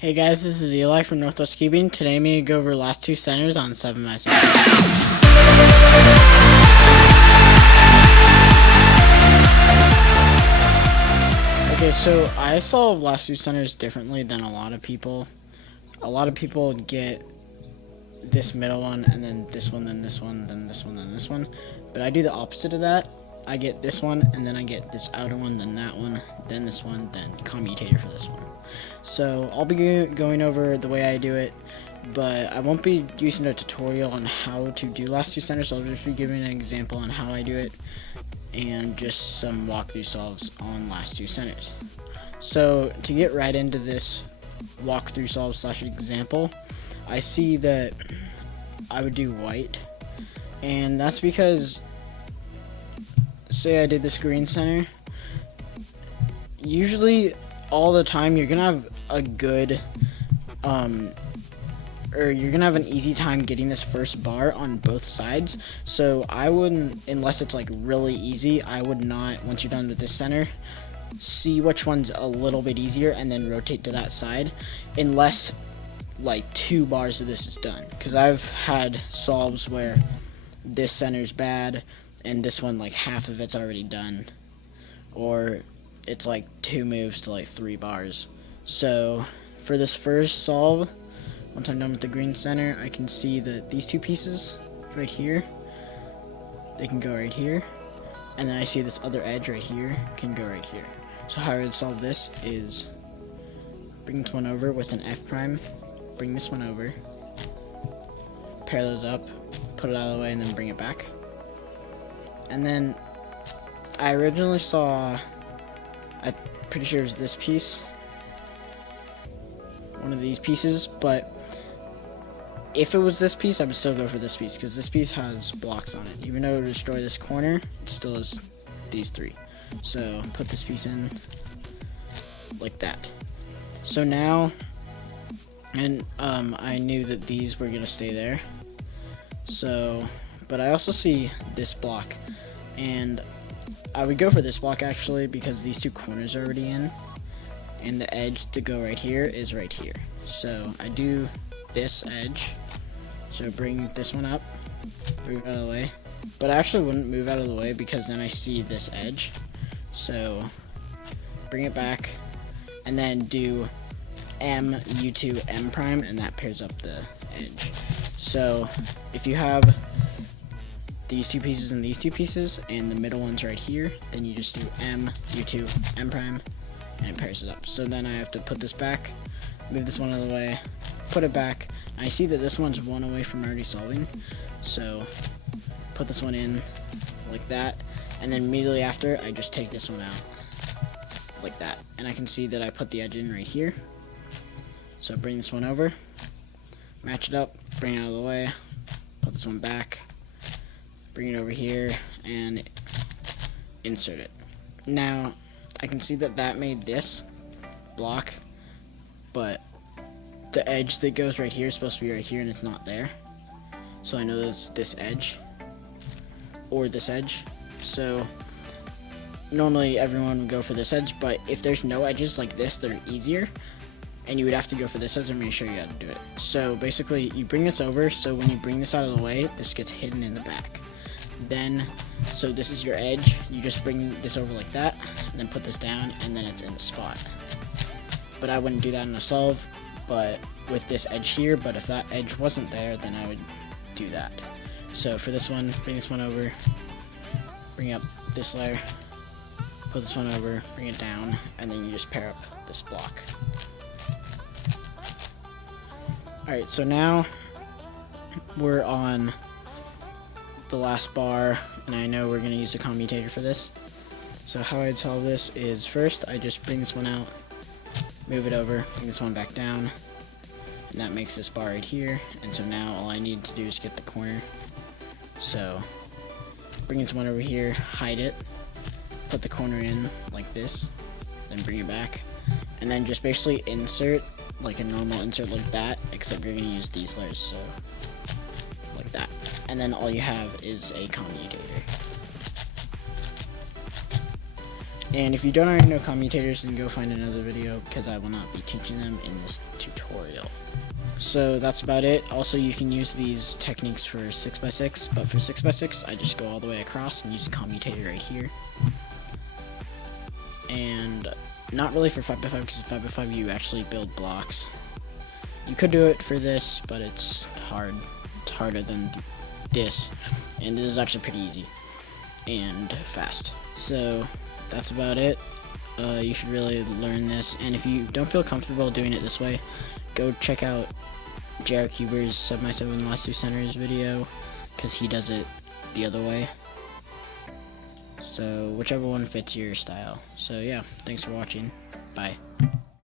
Hey guys, this is Eli from Northwest Cubing. Today I'm going to go over last two centers on 7 by 7. Okay, so I solve last two centers differently than a lot of people. A lot of people get this middle one, and then this one, then this one, then this one, then this one. But I do the opposite of that. I get this one, and then I get this outer one, then that one, then this one, then commutator for this one. So I'll be going over the way I do it, but I won't be using a tutorial on how to do last two centers. So I'll just be giving an example on how I do it, and just some walkthrough solves on last two centers. So to get right into this walkthrough solve slash example, I see that I would do white, and that's because, say I did this green center, usually all the time you're gonna have a good or you're gonna have an easy time getting this first bar on both sides. So I wouldn't, unless it's like really easy, I would not, once you're done with this center, see which one's a little bit easier and then rotate to that side, unless like 2 bars of this is done, because I've had solves where this center's bad and this one like half of it's already done, or it's like 2 moves to like 3 bars. So for this first solve, once I'm done with the green center, I can see that these 2 pieces right here, they can go right here, and then I see this other edge right here can go right here. So how I would solve this is bring this one over with an F prime, bring this one over, pair those up, put it out of the way, and then bring it back. And then I originally saw, I'm pretty sure it was this piece, one of these pieces, but if it was this piece, I would still go for this piece, because this piece has blocks on it. Even though it would destroy this corner, it still has these 3. So put this piece in like that. So now, and I knew that these were going to stay there. So, but I also see this block, and I would go for this block actually, because these 2 corners are already in, and the edge to go right here is right here. So I do this edge, so bring this one up, move out of the way, but I actually wouldn't move out of the way because then I see this edge. So bring it back, and then do M U2 M prime, and that pairs up the edge. So if you have these 2 pieces and these 2 pieces, and the middle one's right here, then you just do M U2 M prime, and it pairs it up. So then I have to put this back, move this one out of the way, put it back. I see that this one's 1 away from already solving, so put this one in like that, and then immediately after I just take this one out like that, and I can see that I put the edge in right here. So bring this one over, match it up, bring it out of the way, put this one back, bring it over here, and insert it. Now I can see that that made this block, but the edge that goes right here is supposed to be right here, and it's not there. So I know that it's this edge or this edge. So normally everyone would go for this edge, but if there's no edges like this, they're easier, and you would have to go for this edge. I'm going to show you how to do it. So basically you bring this over, so when you bring this out of the way, this gets hidden in the back. Then, so this is your edge, you just bring this over like that, and then put this down, and then it's in the spot. But I wouldn't do that in a solve, but with this edge here, but if that edge wasn't there, then I would do that. So for this one, bring this one over, bring up this layer, put this one over, bring it down, and then you just pair up this block. Alright, so now we're on the last bar, and I know we're going to use a commutator for this. So how I'd solve this is, first I just bring this one out, move it over, bring this one back down, and that makes this bar right here. And so now all I need to do is get the corner. So bring this one over here, hide it, put the corner in like this, then bring it back, and then just basically insert like a normal insert like that, except you're going to use these layers, so like that. And then all you have is a commutator. And if you don't already know commutators, then go find another video because I will not be teaching them in this tutorial. So that's about it. Also, you can use these techniques for 6x6, but for 6x6 I just go all the way across and use a commutator right here. And not really for 5x5, because 5x5 you actually build blocks. You could do it for this, but it's hard. It's harder than this, and this is actually pretty easy and fast. So that's about it. You should really learn this, and if you don't feel comfortable doing it this way, go check out JR Cuber's 7x7 Lasso Centers video, because he does it the other way. So whichever one fits your style. So yeah, thanks for watching. Bye.